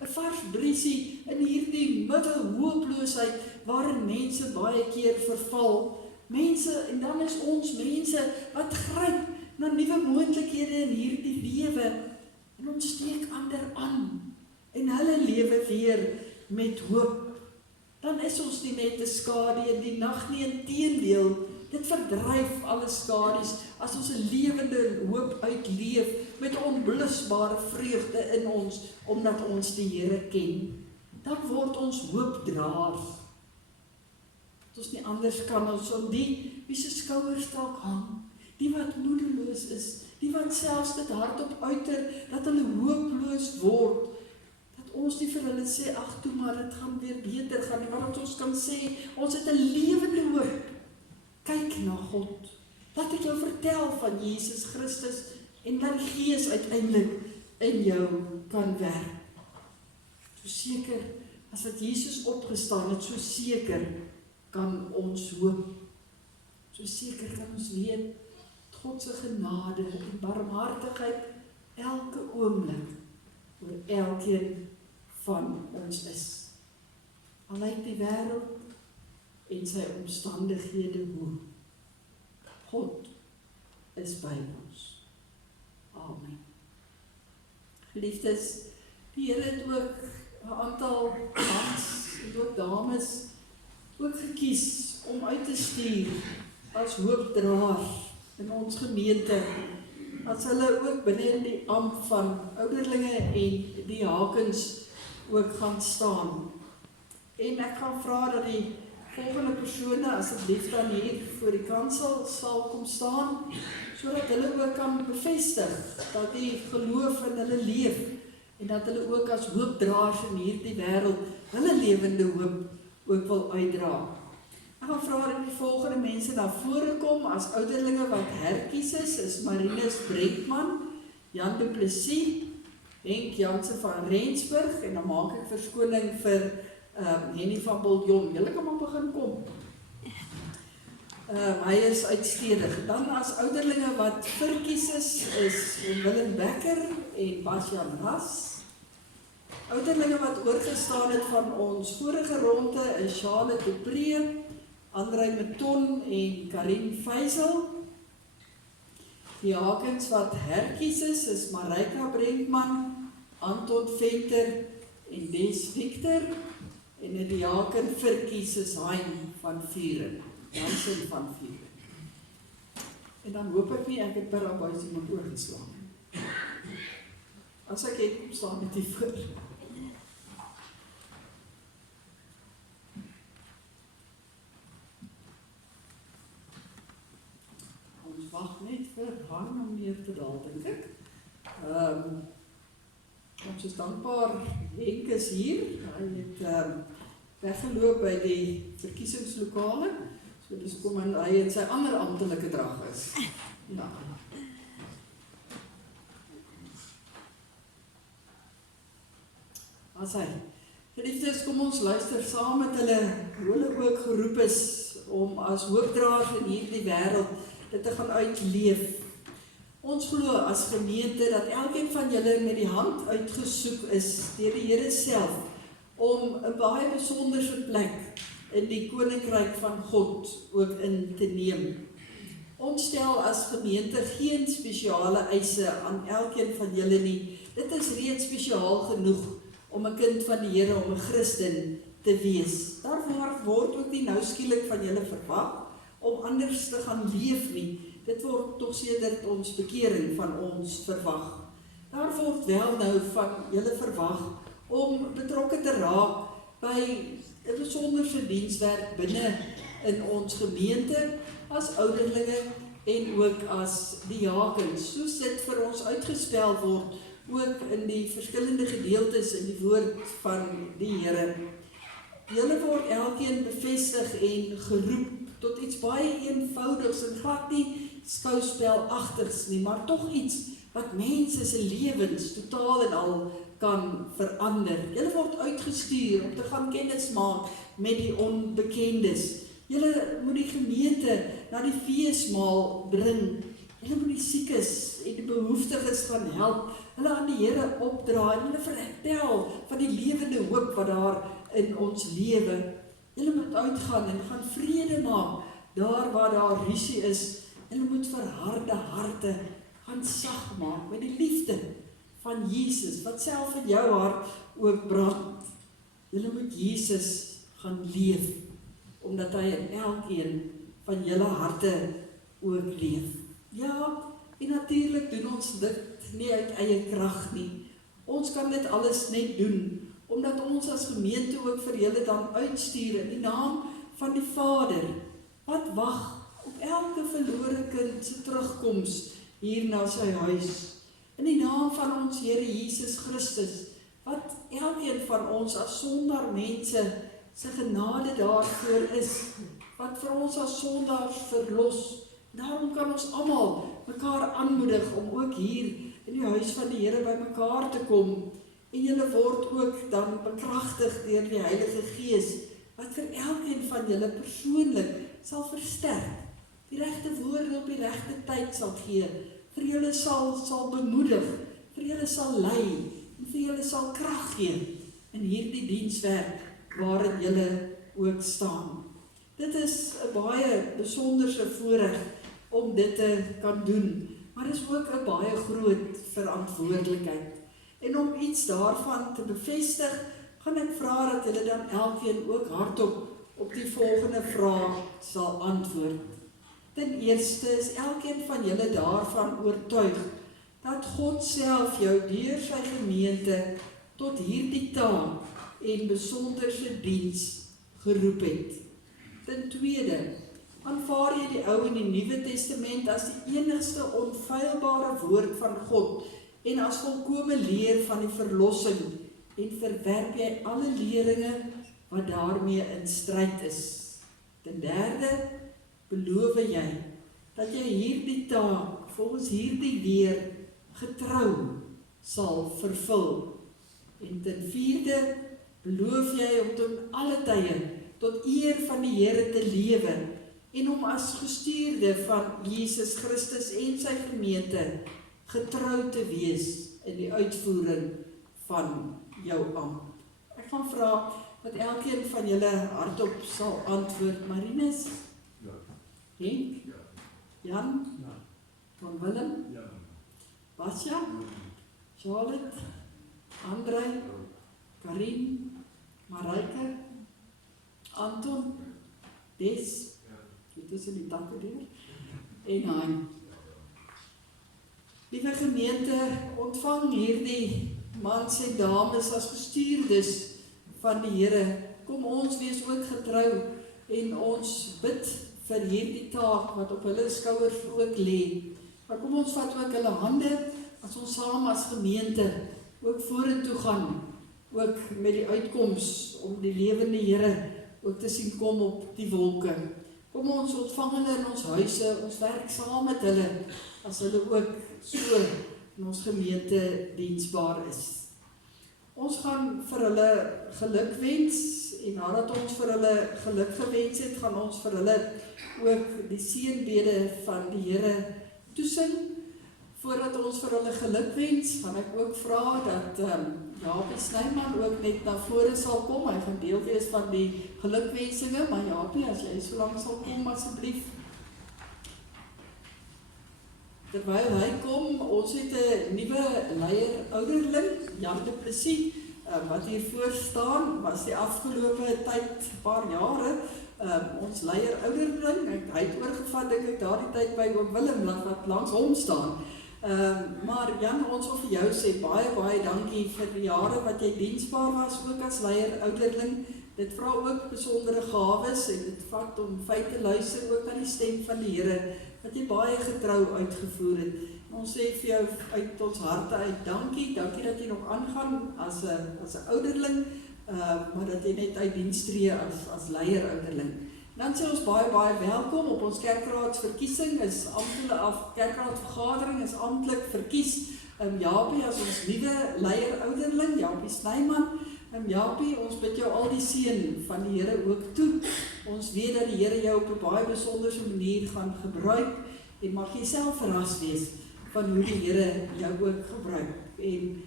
'n Vars briesie in hierdie middelhooploosheid waarin mense baie keer verval. Mense, en dan is ons mense wat gryp na nuwe moontlikhede in hierdie lewe en ons steek ander aan en hulle lewe weer met hoop. Dan is ons nie net 'n skadu in die nag nie, inteendeel, dit verdryf alle skadu's as ons 'n lewende hoop uitleef met 'n onblusbare vreugde in ons, omdat ons die Here ken. Dan word ons hoopdraers. Dat ons nie anders kan as om die wie se skouers dalk hang, die wat moedeloos is, die wat selfs dit hardop uiter dat hulle hooploos word, dat ons nie vir hulle sê, ag toe maar dit gaan weer beter gaan nie, maar dat ons kan sê, ons het 'n lewende hoop. Kyk na God. Laat ek jou vertel van Jesus Christus en dat die Gees uiteindelik in jou kan werk. So seker as wat Jesus opgestaan het, so seker kan ons hoop. So seker kan ons weet God se genade en barmhartigheid elke oomblik oor elkeen van ons is. Al lyk die wêreld en sy omstandighede hoe. God is by ons. Amen. Geliefdes, die Here het ook 'n aantal mans en ook dames ook gekies om uit te stuur as hoopdraers in ons gemeente, as hulle ook binne in die ampt van ouderlinge en die diakens ook gaan staan. En ek gaan vra dat die volgende persone asseblief dan hier voor die kansel sal kom staan, sodat hulle ook kan bevestig dat die geloof in hulle leef en dat hulle ook as hoopdraers in hierdie wêreld hulle lewende hoop ook wil uitdra. Ek gaan vra dat die volgende mense na vore kom as ouderlinge wat herkies is Marinus Brenkman, Jan Du Plessis, Henk Jansen van Rensburg, en dan maak ek verskoning vir Henny van Biljon. Julle kan maar begin kom. Hy is uitstedig. Dan as ouderlinge wat verkies is Willem Becker en Basjan Ras. Ouderlinge wat oorgestaan het van ons vorige ronde is Charlotte de Pre, André Meton en Karin Feisel. Diakens wat herkies is Marika Brenkman, Anton Venter en Des Victor. En 'n diaken verkies is Hein van Vuren, Jansen van Vuren. En dan hoop ek nie ek het by daai buis iemand oorgeslaan. As ek het, kom staan met die voor. Ons wag net vir Han om neer te daal, dink ek. Ons is dankbaar, Henk is hier, hy het weggeloop by die verkiesingslokale, so dis kom hy in sy ander amptelike drag is. Ja. As hy, geliefdes, kom ons luister saam met hulle ook geroep is om as hoopdraers in hierdie wêreld dit te gaan uitleef. Ons glo as gemeente dat elkeen van julle met die hand uitgesoek is deur die Here self om 'n baie besonderse plek in die koninkryk van God ook in te neem. Ons stel as gemeente geen spesiale eise aan elkeen van julle nie. Dit is reeds spesiaal genoeg om 'n kind van die Here, om 'n Christen te wees. Daar word ook nie nou skielik van julle verwag om anders te gaan leef nie. Dit word tog sedert ons bekering van ons verwag. Daar word wel nou van julle verwag om betrokke te raak by 'n besonderse dienswerk binne in ons gemeente as ouderlinge en ook as diakens. Soos dit vir ons uitgespel word, ook in die verskillende gedeeltes in die woord van die Here. Julle word elkeen bevestig en geroep tot iets baie eenvoudigs en glad nie skouspelagtigs nie, maar tog iets wat mense se lewens totaal en al kan verander. Julle word uitgestuur om te gaan kennis maak met die onbekendes. Julle moet die gemeente na die feesmaal bring. Julle moet die siekes en die behoeftiges gaan help, hulle aan die Here opdra en hulle vertel van die lewende hoop wat daar in ons lewe. Julle moet uitgaan en gaan vrede maak daar waar daar rusie is. Julle moet verharde harte gaan sag maak met die liefde van Jesus wat self in jou hart ook brand. Julle moet Jesus gaan leef omdat hy in elkeen van julle harte ook leef. Ja, en natuurlik doen ons dit nie uit eie krag nie. Ons kan dit alles net doen omdat ons as gemeente ook vir julle dan uitstuur in die naam van die Vader wat wag op elke verlore kind se terugkoms hier na sy huis. In die naam van ons Here Jesus Christus, wat elkeen van ons as sondaar mense se genade daarvoor is, wat vir ons as sondaars verlos. Daarom kan ons almal mekaar aanmoedig om ook hier in die huis van die Here by mekaar te kom. En julle word ook dan bekragtig deur die Heilige Gees, wat vir elkeen van julle persoonlik sal versterk, die regte woorde op die regte tyd sal gee, vir julle sal bemoedig, vir julle sal lei, en vir julle sal krag gee in hierdie dienswerk waarin julle ook staan. Dit is 'n baie besonderse voorreg om dit te kan doen. Maar is ook 'n baie groot verantwoordelikheid. En om iets daarvan te bevestig, gaan ek vra dat julle dan elkeen ook hardop op die volgende vraag sal antwoord. Ten eerste is elkeen van julle daarvan oortuig dat God self jou deur sy gemeente tot hierdie taak en besonderse diens geroep het. Ten tweede, aanvaar jy die Ou en die Nuwe Testament as die enigste onfeilbare woord van God en as volkome leer van die verlossing en verwerp jy alle leringe wat daarmee in stryd is. Ten derde, beloof jy dat jy hierdie taak volgens hierdie leer getrou sal vervul. En ten vierde, beloof jy om tot alle tye tot eer van die Here te lewe en om as gestuurde van Jesus Christus en sy gemeente getrou te wees in die uitvoering van jou ampt. Ek gaan vra dat elkeen van julle hardop sal antwoord. Marinus? Ja. Henk? Ja. Jan? Ja. Van Willem? Ja. Basja? Charlotte? Andrei? Karin? Marijke? Anton? Des? Dit is in die takke deur. En Hein. Liewe gemeente, ontvang hierdie mans en dames as gestuurdes van die Here. Kom ons wees ook getrou en ons bid vir hierdie taak wat op hulle skouers ook lê. Maar kom ons vat ook hulle hande as ons saam as gemeente ook vorentoe gaan, ook met die uitkoms om die lewende Here ook te sien kom op die wolke. Kom ons ontvang hulle in ons huise, ons werk saam met hulle as hulle ook so in ons gemeente diensbaar is. Ons gaan vir hulle geluk wens en nadat ons vir hulle geluk gewens het, gaan ons vir hulle ook die seënbede van die Here toesing. Voordat ons vir hulle geluk wens, gaan ek ook vra dat Japie Snyman ook net na vore sal kom. Hy gaan deel wees van die gelukwensinge, maar Japie, as jy so lank sal kom asseblief. Terwyl hy kom, ons het 'n nuwe leier ouderling, Jan de Plessis, wat hier voor staan, was die afgelope tyd, paar jare, ons leier ouderling. Hy het oorgevat, dink ek, daardie tyd by oom Willem, wat langs hom staan. Maar Jan, ons wil vir jou sê, baie dankie vir die jare wat jy diensbaar was, ook as leier ouderling. Dit vra ook besondere gawes en dit vat om feit te luister ook na die stem van die Here, wat jy baie getrou uitgevoer het. Ons sê vir jou uit ons harte uit, dankie dat jy nog aangaan as 'n ouderling, maar dat jy net uit diens tree as leier ouderling. Dan sê ons baie welkom op ons kerkraadsverkiesing, kerkraadsvergadering is amptelik verkies, Japie as ons nuwe leier ouderling, Japie Snyman. Japie, ons bid jou al die seën van die Here ook toe. Ons weet dat die Here jou op 'n baie besonderse manier gaan gebruik en mag jy self verras wees van hoe die Here jou ook gebruik. En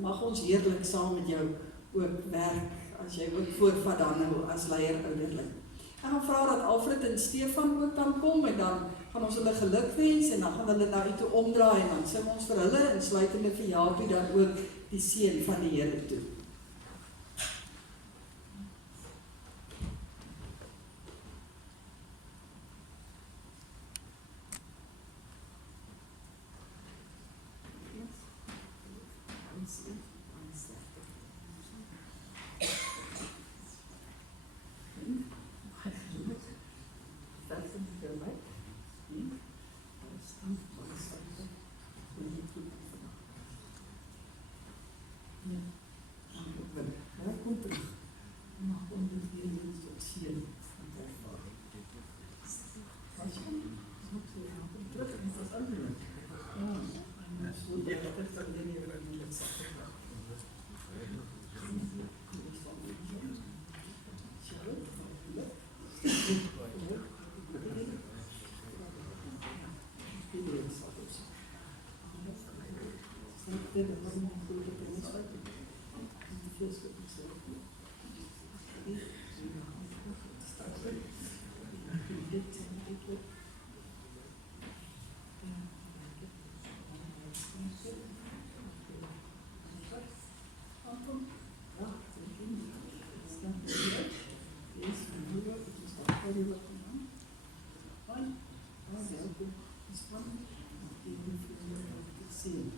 mag ons heerlik saam met jou ook werk as jy ook voorvat dan nou as leier ouderling. Ek gaan vra dat Alfred en Stefan ook dan kom en dan gaan ons hulle geluk wens en dan gaan hulle na u toe omdraai en dan sing ons vir hulle en sluitende vir Japie dan ook die seën van die Here toe. Very welcome. Hi. Hi, welcome. This one. See you.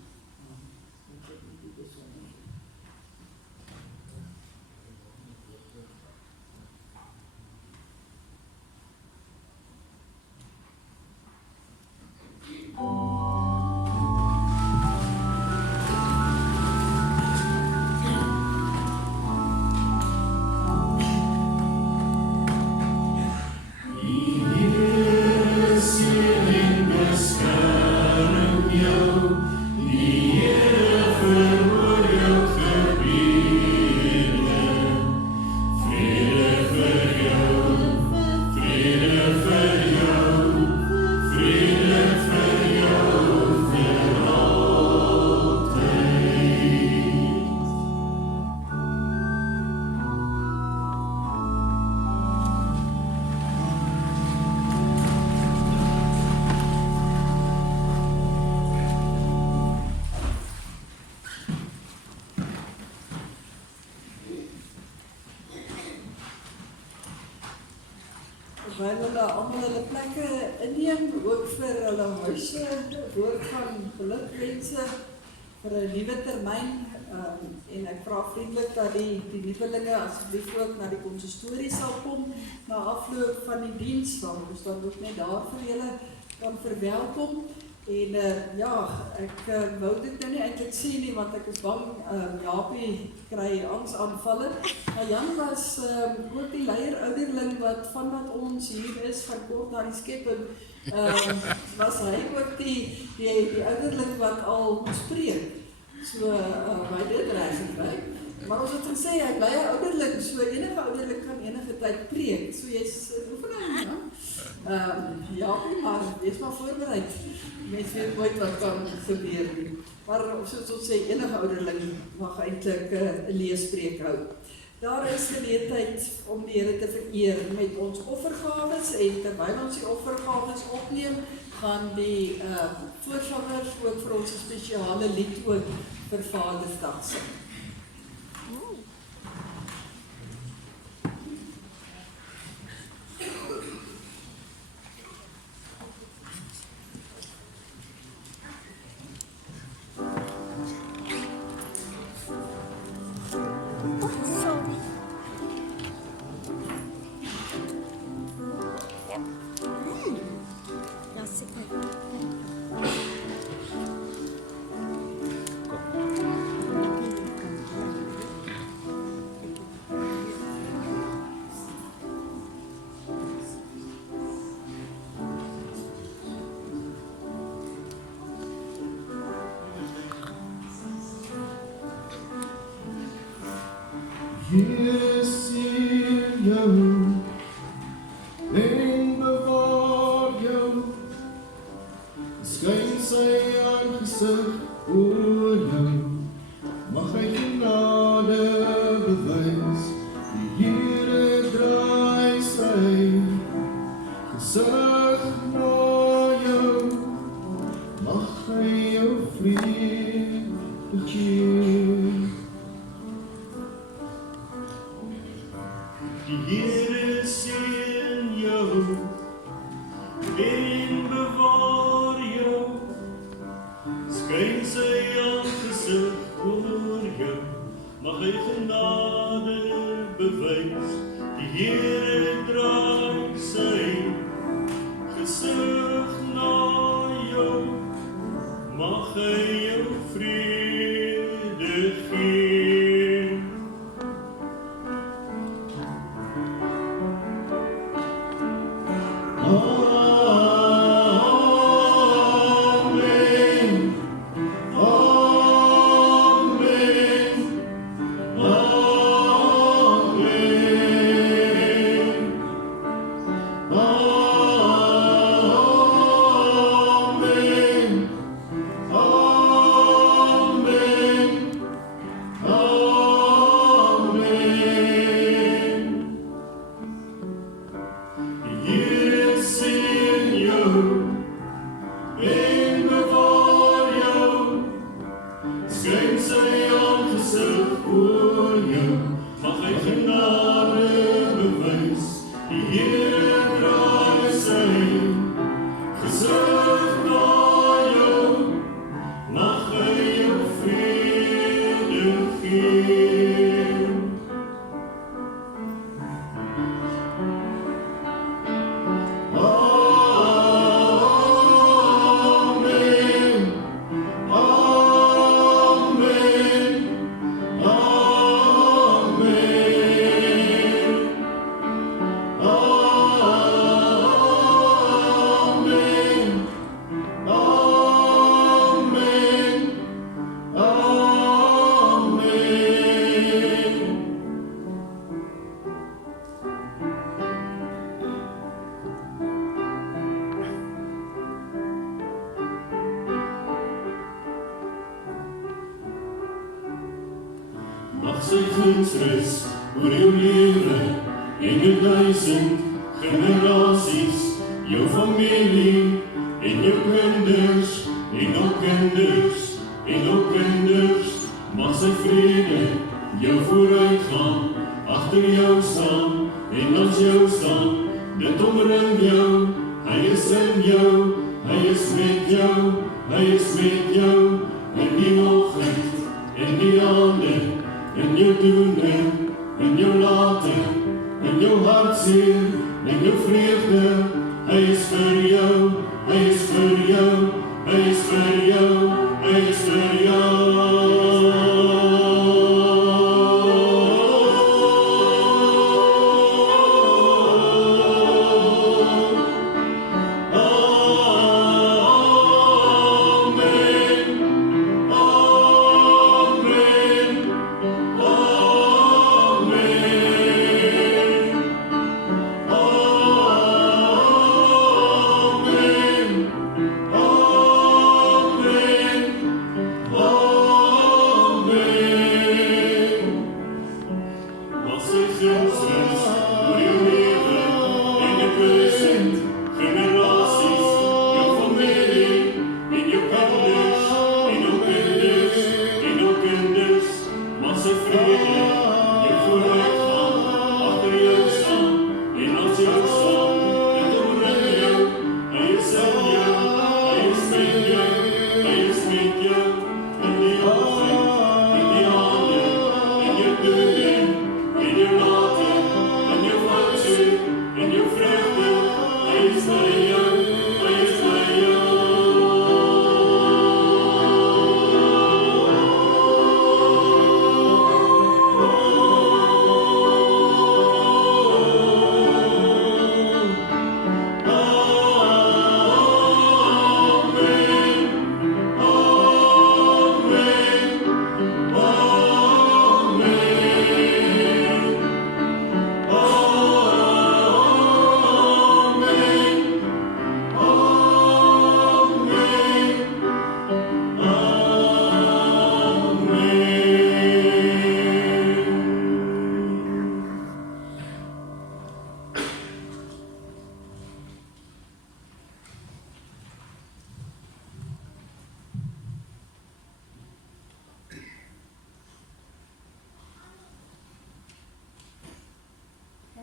Terwyl hulle almal hulle plekke inneem, ook vir hulle huise, woord van gelukwense vir 'n nuwe termyn. En ek vra vriendelik dat die nuwelinge asseblief ook na die konsistorie sal kom na afloop van die diens, want ons dan ook net daar vir julle kan verwelkom. En ja, ek wou dit nou nie eintlik sê nie, want ek is bang Japie kry angsaanvalle. Maar Jan was ook die leier ouderling wat vandat ons hier is van kort na die skepping, was hy ook die ouderling wat al spreek. So by dit reg gekry. Maar ons het gesê hy bly 'n ouderling, so enige ouderling kan enige tyd preek. So jy's oefening, ja. Ja, maar wees maar voorbereid. Mens weet nooit wat kan gebeur nie. Maar soos ons sê, enige ouderling mag eintlik 'n leespreek hou. Daar is geleentheid om die Here te vereer met ons offergawes, en terwyl ons die offergawes opneem, gaan die voorsangers ook vir ons 'n spesiale lied ook vir Vadersdag sing. Here sien jou en bewaar jou, skyn sy aangesig oor jou, mag hy genade bewys, die Here draai sy gesig na jou, mag hy jou vrede gee. Die Here sien jou en bewaar jou, skyn sy aangesig oor jou, mag hy genade bewys, die Here draai sy gesig na jou, mag hy jou vrede gee. Here sing rus oor jou lewe en jou 1000 generasies, jou familie en jou kinders en nog kinders en nog kinders. Mag sy vrede jou vooruitgaan, agter jou staan en langs jou staan. Dit omring jou, hy is in jou, hy is met jou, hy is met jou. In die oggend, in die aande, in jou doene, in jou late, in jou hartseer, in jou vreugde. Hy is vir jou, hy is vir jou, hy is vir jou, hy is vir jou.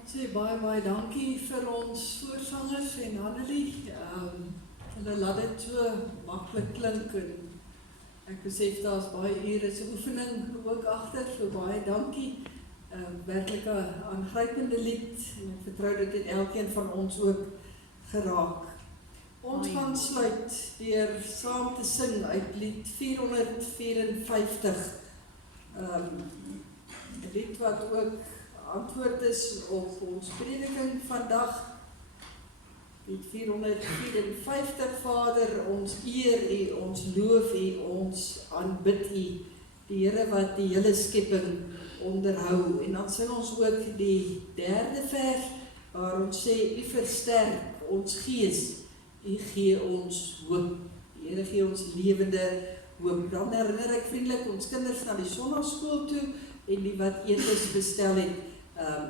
Sê baie dankie vir ons voorsangers en Annelie. Hulle laat dit so maklik klink en ek besef daar's baie ure se oefening ook agter, so baie dankie. Werklik 'n aangrypende lied en ek vertrou dit het elkeen van ons ook geraak. Ons gaan sluit deur saam te sing uit lied 454. 'n Lied wat ook antwoord is op ons prediking vandag. Lied 454, Vader, ons eer U, ons loof U, ons aanbid U, die Here wat die hele skepping onderhou. En dan sing ons ook die 3de vers, waar ons sê, U versterk ons gees, U gee ons hoop. Die Here gee ons lewende hoop. Dan herinner ek vriendelik ons kinders na die sonnaskool toe, en die wat etes bestel het,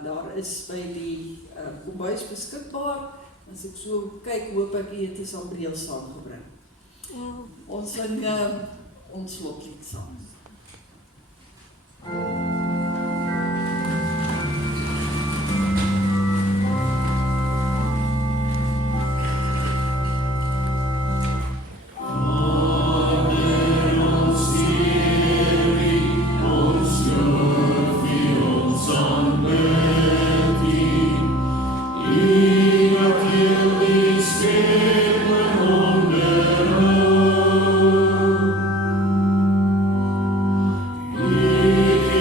daar is by die kombuis beskikbaar. As ek so kyk, hoop ek eet is Ambriel saamgebring. Ons sing ons slotlied saam.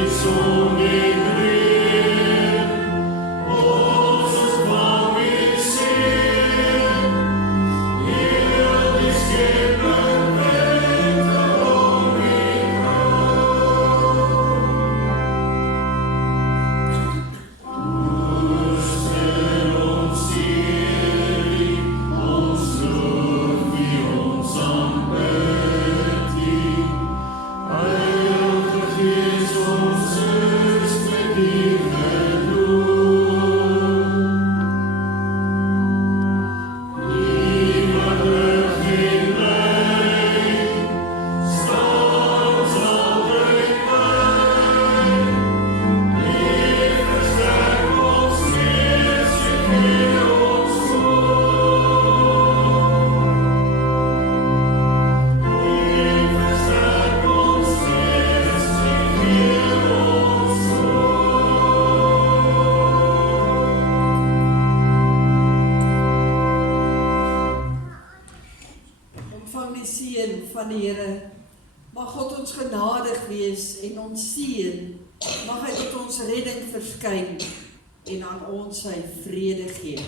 So van die Here. Mag God ons genadig wees en ons seën. Mag hy tot ons redding verskyn en aan ons sy vrede gee.